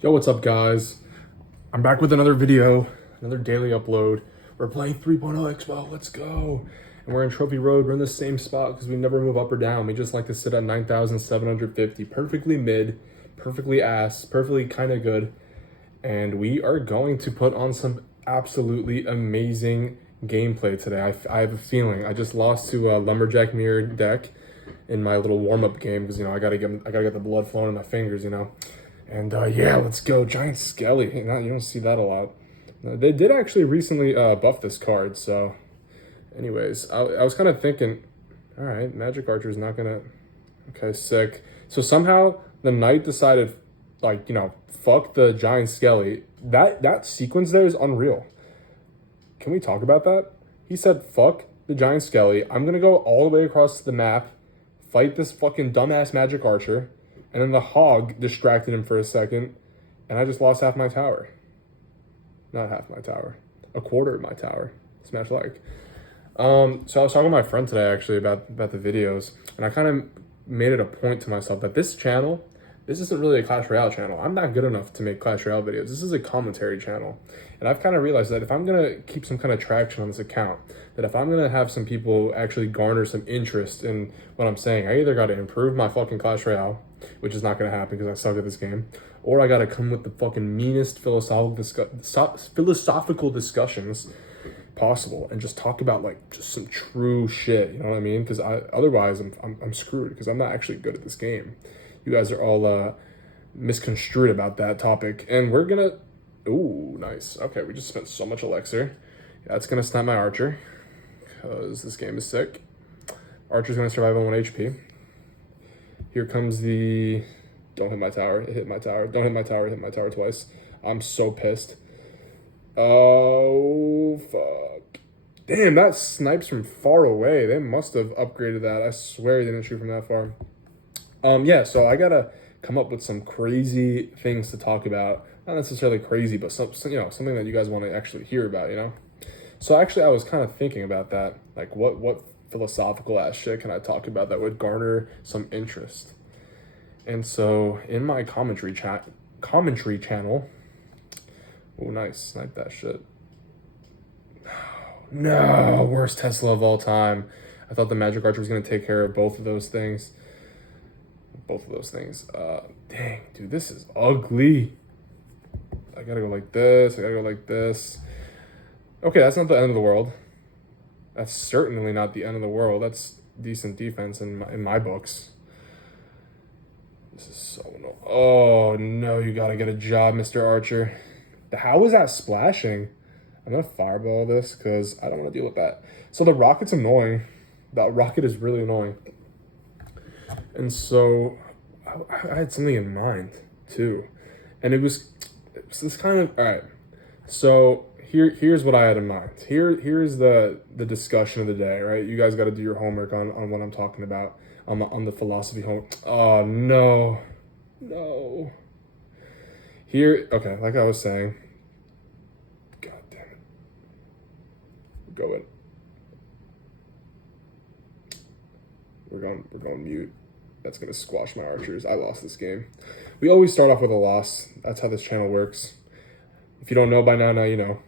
Yo, what's up, guys? I'm back with another video, another daily upload. We're playing 3.0 xbow, let's go. And we're in Trophy Road. We're in the same spot because we never move up or down. We just like to sit at 9,750, perfectly mid, perfectly ass, perfectly kind of good. And we are going to put on some absolutely amazing gameplay today. I have a feeling. I just lost to a Lumberjack Mirror deck in my little warm-up game because, I gotta get the blood flowing in my fingers, And yeah, let's go. Giant Skelly. You don't see that a lot. They did actually recently buff this card. So anyways, I was kind of thinking, all right, Magic Archer's not going to... Okay, sick. So somehow the Knight decided, fuck the Giant Skelly. That sequence there is unreal. Can we talk about that? He said, fuck the Giant Skelly. I'm going to go all the way across the map, fight this fucking dumbass Magic Archer. And then the hog distracted him for a second, and I just lost half my tower. Not half my tower. A quarter of my tower. Smash like. So I was talking to my friend today, actually, about the videos, and I kind of made it a point to myself that this channel, this isn't really a Clash Royale channel. I'm not good enough to make Clash Royale videos. This is a commentary channel. And I've kind of realized that if I'm going to keep some kind of traction on this account, that if I'm going to have some people actually garner some interest in what I'm saying, I either got to improve my fucking Clash Royale, which is not going to happen because I suck at this game, or I got to come with the fucking meanest philosophical discussions possible and just talk about just some true shit, you know what I mean? Because otherwise I'm screwed because I'm not actually good at this game. You guys are all misconstrued about that topic, and we're gonna... Ooh, nice. Okay, we just spent so much elixir. That's gonna snap my archer because this game is sick. Archer's gonna survive on 1 HP. Here comes the... Don't hit my tower. It hit my tower. Don't hit my tower. It hit my tower twice. I'm so pissed. Oh, fuck. Damn, that snipes from far away. They must have upgraded that. I swear they didn't shoot from that far. Yeah, so I gotta come up with some crazy things to talk about. Not necessarily crazy, but something that you guys want to actually hear about. So actually, I was kind of thinking about that. Like, what philosophical ass shit can I talk about that would garner some interest? And so in my commentary channel, oh, nice, snipe that shit. No, worst Tesla of all time. I thought the Magic Archer was gonna take care of both of those things. Dang, dude, this is ugly. I gotta go like this. I gotta go like this. Okay, that's not the end of the world. That's certainly not the end of the world. That's decent defense in my books. This is so no. Oh no, you gotta get a job, Mr. Archer. How is that splashing? I'm gonna fireball this because I don't want to deal with that. So the rocket's annoying. That rocket is really annoying. And so I had something in mind too. And it was this kind of... All right. So here's what I had in mind. Here's the discussion of the day, right? You guys got to do your homework on what I'm talking about on the philosophy homework. Oh no. Okay, like I was saying. God damn it. Go in. We're going mute. That's gonna squash my archers. I lost this game. We always start off with a loss. That's how this channel works. If you don't know by now you know.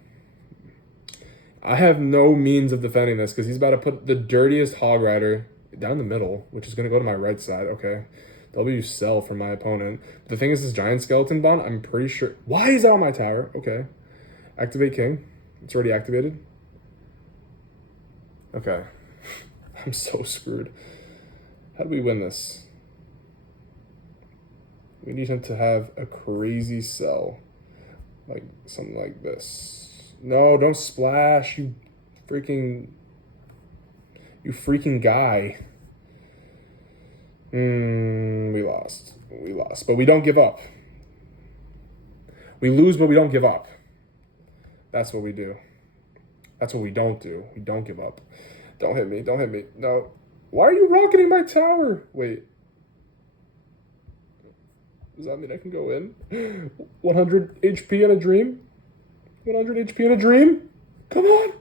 I have no means of defending this because he's about to put the dirtiest Hog Rider down the middle, which is gonna go to my right side. Okay. W sell for my opponent. The thing is, this giant skeleton bond, I'm pretty sure... Why is that on my tower? Okay. Activate king. It's already activated. Okay. I'm so screwed. How do we win this? We need him to have a crazy sell. Like something like this. No, don't splash, you freaking guy. We lost. But we don't give up. We lose, but we don't give up. That's what we do. That's what we don't do. We don't give up. Don't hit me. No. Why are you rocketing my tower? Wait. Does that mean I can go in? 100 HP in a dream? 100 HP in a dream? Come on.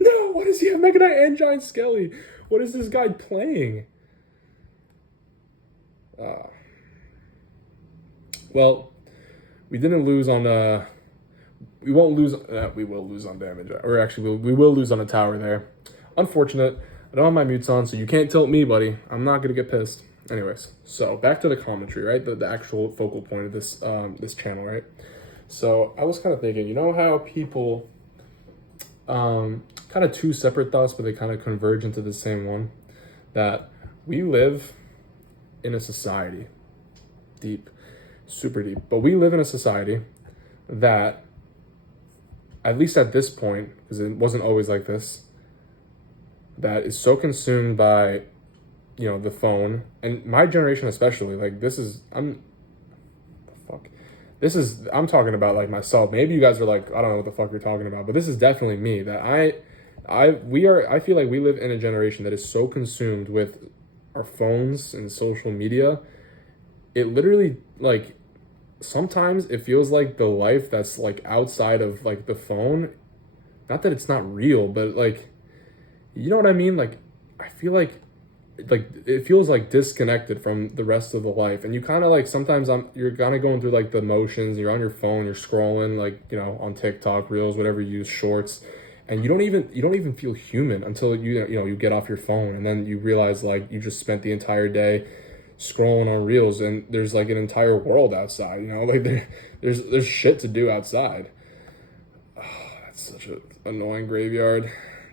No, why does he have Mega Knight and Giant Skelly? What is this guy playing? Well, we didn't lose on we won't lose. We will lose on damage, or actually, we will lose on a tower there. Unfortunate. I don't have my mutes on, so you can't tilt me, buddy. I'm not gonna get pissed. Anyways, so back to the commentary, right? The actual focal point of this this channel, right? So I was kind of thinking, you know how people kind of two separate thoughts, but they kind of converge into the same one. That we live in a society, deep, super deep, but we live in a society that, at least at this point, because it wasn't always like this, that is so consumed by, you know, the phone, and my generation especially, like I'm talking about like myself. Maybe you guys are like, I don't know what the fuck you're talking about, but this is definitely me. That I feel like we live in a generation that is so consumed with our phones and social media. It literally, like, sometimes it feels like the life that's like outside of like the phone, not that it's not real, but like, you know what I mean? Like, I feel like it feels like disconnected from the rest of the life, and you kind of like, sometimes you're kind of going through like the motions. You're on your phone, you're scrolling, like, you know, on TikTok, Reels, whatever you use, Shorts, and you don't even feel human until you get off your phone, and then you realize like you just spent the entire day scrolling on Reels, and there's like an entire world outside. You know, like there's shit to do outside. Oh, that's such an annoying graveyard.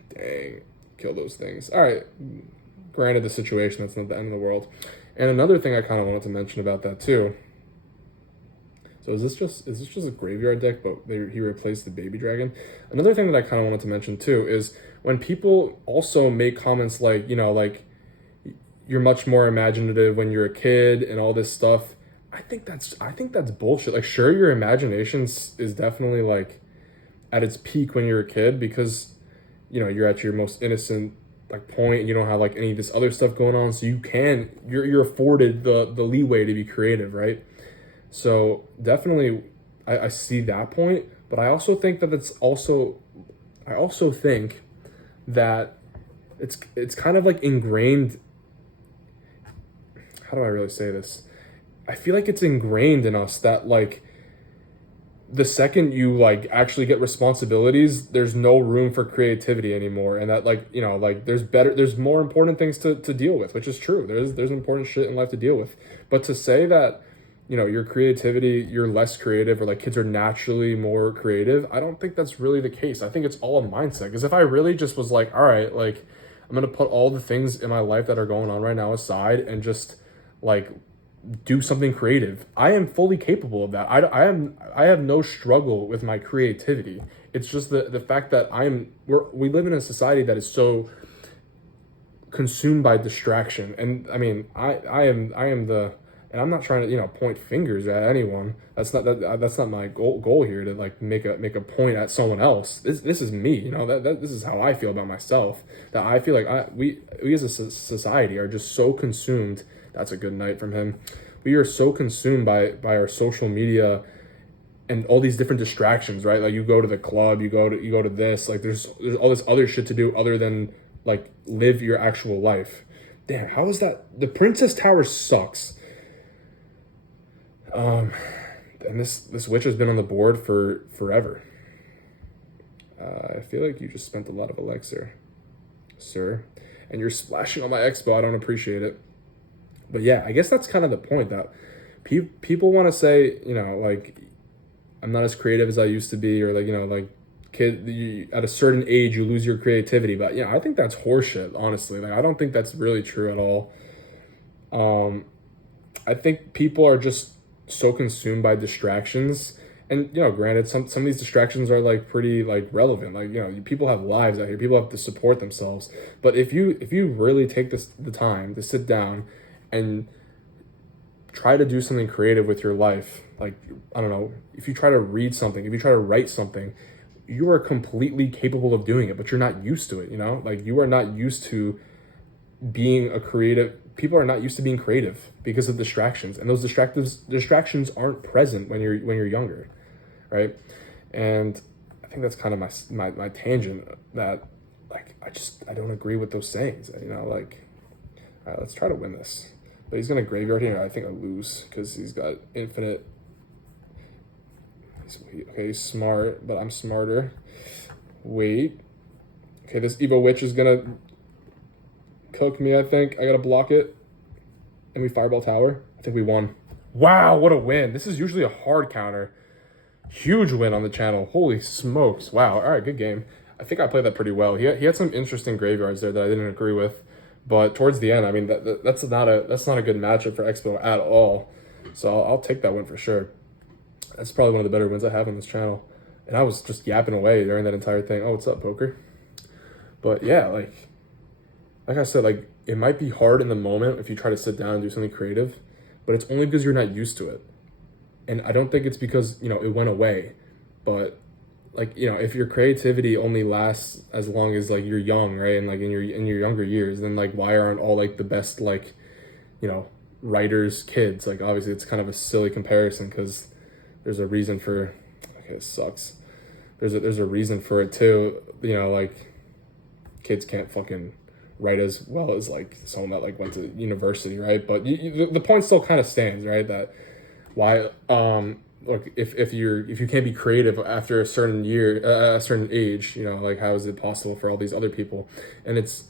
Dang, kill those things. All right. Granted, the situation, that's not the end of the world. And another thing I kind of wanted to mention about that too. So is this just a graveyard deck, but he replaced the baby dragon? Another thing that I kind of wanted to mention too is when people also make comments like, you know, like, you're much more imaginative when you're a kid and all this stuff. I think that's bullshit. Like, sure, your imagination is definitely like at its peak when you're a kid, because, you know, you're at your most innocent like point, and you don't have like any of this other stuff going on, so you're afforded the leeway to be creative, right? So definitely I see that point, but I also think that I think that it's kind of like ingrained. How do I really say this? I feel like it's ingrained in us that like the second you like actually get responsibilities, there's no room for creativity anymore, and that, like, you know, like there's more important things to deal with, which is true. There's important shit in life to deal with, but to say that, you know, your creativity, you're less creative, or like kids are naturally more creative, I don't think that's really the case. I think it's all a mindset, because if I really just was like, all right, like, I'm gonna put all the things in my life that are going on right now aside and just like do something creative, I am fully capable of that. I have no struggle with my creativity. It's just the fact that we live in a society that is so consumed by distraction. And I mean, I am the, and I'm not trying to, you know, point fingers at anyone. That's not my goal here, to like make a point at someone else. This is me, you know, this is how I feel about myself. That I feel like we as a society are just so consumed. That's a good night from him. We are so consumed by our social media and all these different distractions, right? Like, you go to the club, you go to this, like there's all this other shit to do other than like live your actual life. Damn, how is that? The Princess Tower sucks. And this witch has been on the board for forever. I feel like you just spent a lot of elixir, sir, and you're splashing on my xbow. I don't appreciate it. But yeah, I guess that's kind of the point, that people want to say, you know, like, I'm not as creative as I used to be, or like, you know, like, at a certain age you lose your creativity. But yeah, I think that's horseshit, honestly. Like, I don't think that's really true at all. I think people are just so consumed by distractions, and, you know, granted, some of these distractions are like pretty like relevant. Like, you know, people have lives out here, people have to support themselves. But if you really take the time to sit down and try to do something creative with your life, like, I don't know, if you try to read something, if you try to write something, you are completely capable of doing it, but you're not used to it, you know? Like, you are not used to being a creative. People are not used to being creative because of distractions, and those distractions aren't present when you're younger, right? And I think that's kind of my tangent, that like I don't agree with those sayings, you know, like, all right, let's try to win this. But he's gonna graveyard here. I think I lose because he's got infinite Okay, he's smart, but I'm smarter. Wait. Okay, this Evo Witch is gonna cook me, I think. I gotta block it. And we fireball tower. I think we won. Wow, what a win. This is usually a hard counter. Huge win on the channel. Holy smokes. Wow. All right, good game. I think I played that pretty well. He had some interesting graveyards there that I didn't agree with. But towards the end, I mean, that's not a good matchup for xbow at all. So I'll take that win for sure. That's probably one of the better wins I have on this channel. And I was just yapping away during that entire thing. Oh, what's up, poker? But yeah, like I said, like it might be hard in the moment if you try to sit down and do something creative, but it's only because you're not used to it. And I don't think it's because, you know, it went away, but like, you know, if your creativity only lasts as long as like you're young, right? And like in your younger years, then like why aren't all like the best, like, you know, writers kids? Like obviously it's kind of a silly comparison because there's a reason for, okay, it sucks. There's a reason for it too. You know, like kids can't fucking write as well as like someone that like went to university, right? But the point still kind of stands, right? That why look, if you can't be creative after a certain year, a certain age, you know, like how is it possible for all these other people? And it's,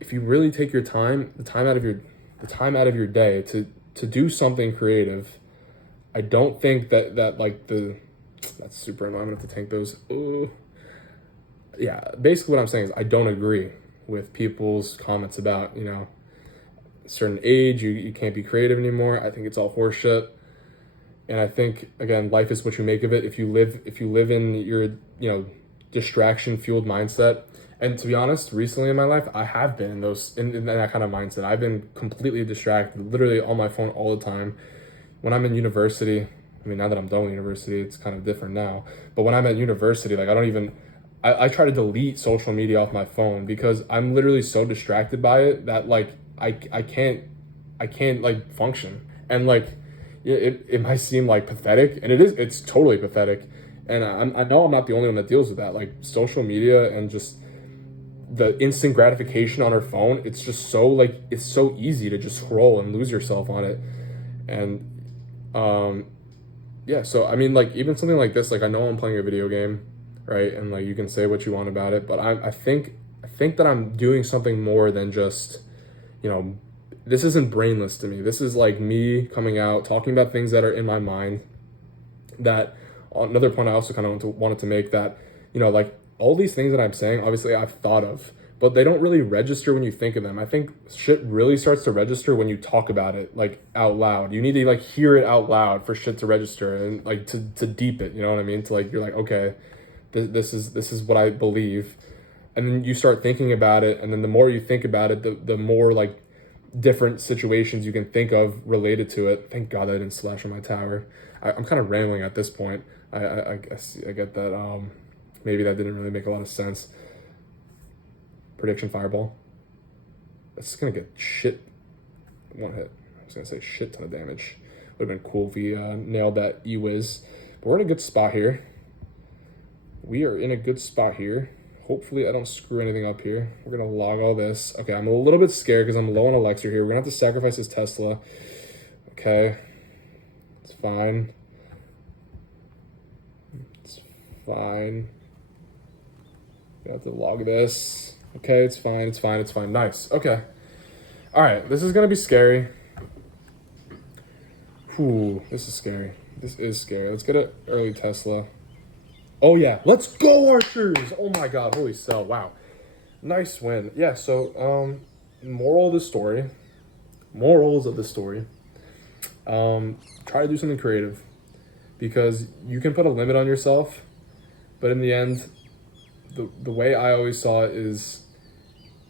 if you really take your time, the time out of your day to do something creative, I don't think that like that's super annoying. I'm gonna have to tank those. Ooh. Yeah, basically what I'm saying is I don't agree with people's comments about, you know, a certain age, you can't be creative anymore. I think it's all horseshit. And I think, again, life is what you make of it. If you live in your, you know, distraction fueled mindset, and to be honest, recently in my life, I have been in that kind of mindset. I've been completely distracted, literally on my phone all the time. When I'm in university, I mean, now that I'm done with university, it's kind of different now. But when I'm at university, like I try to delete social media off my phone because I'm literally so distracted by it that like I can't like function. And like it might seem like pathetic, and it's totally pathetic. And I know I'm not the only one that deals with that. Like social media and just the instant gratification on our phone, it's just so like it's so easy to just scroll and lose yourself on it. And yeah, so I mean, like even something like this, like I know I'm playing a video game, right? And like you can say what you want about it, but I think that I'm doing something more than just, you know, this isn't brainless to me. This is like me coming out, talking about things that are in my mind. That another point I also kind of wanted to make, that, you know, like all these things that I'm saying, obviously I've thought of, but they don't really register when you think of them. I think shit really starts to register when you talk about it like out loud. You need to like hear it out loud for shit to register and like to deep it, you know what I mean? To like, you're like, okay, this is what I believe. And then you start thinking about it, and then the more you think about it, the more like different situations you can think of related to it. Thank God I didn't slash on my tower. I'm kind of rambling at this point. I guess I get that. Maybe that didn't really make a lot of sense. Prediction fireball. That's gonna get shit. One hit. I was gonna say shit ton of damage. Would have been cool if we nailed that E-Wiz. But we're in a good spot here. We are in a good spot here. Hopefully I don't screw anything up here. We're gonna log all this. Okay, I'm a little bit scared because I'm low on elixir here. We're gonna have to sacrifice his Tesla. Okay, it's fine. It's fine. We have to log this. Okay, it's fine, it's fine, it's fine. Nice, okay. All right, this is gonna be scary. Ooh, this is scary. This is scary. Let's get an early Tesla. Oh yeah, let's go Archers! Oh my God, holy cell, wow. Nice win. Yeah, so, morals of the story, try to do something creative, because you can put a limit on yourself, but in the end, the way I always saw it is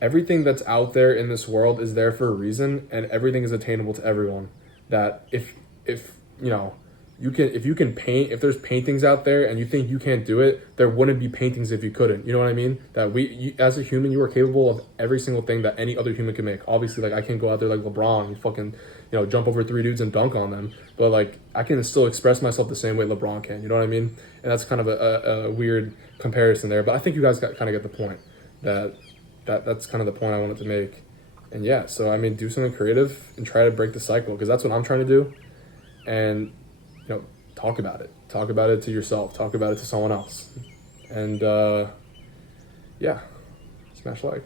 everything that's out there in this world is there for a reason, and everything is attainable to everyone. That if you know, if you can paint, if there's paintings out there and you think you can't do it, there wouldn't be paintings if you couldn't. You know what I mean? That as a human, you are capable of every single thing that any other human can make. Obviously, like I can't go out there like LeBron and fucking, you know, jump over 3 dudes and dunk on them. But like I can still express myself the same way LeBron can. You know what I mean? And that's kind of a weird comparison there. But I think you guys kind of get the point. That's kind of the point I wanted to make. And yeah, so I mean, do something creative and try to break the cycle, because that's what I'm trying to do. And you know, talk about it. Talk about it to yourself. Talk about it to someone else. And yeah, smash like.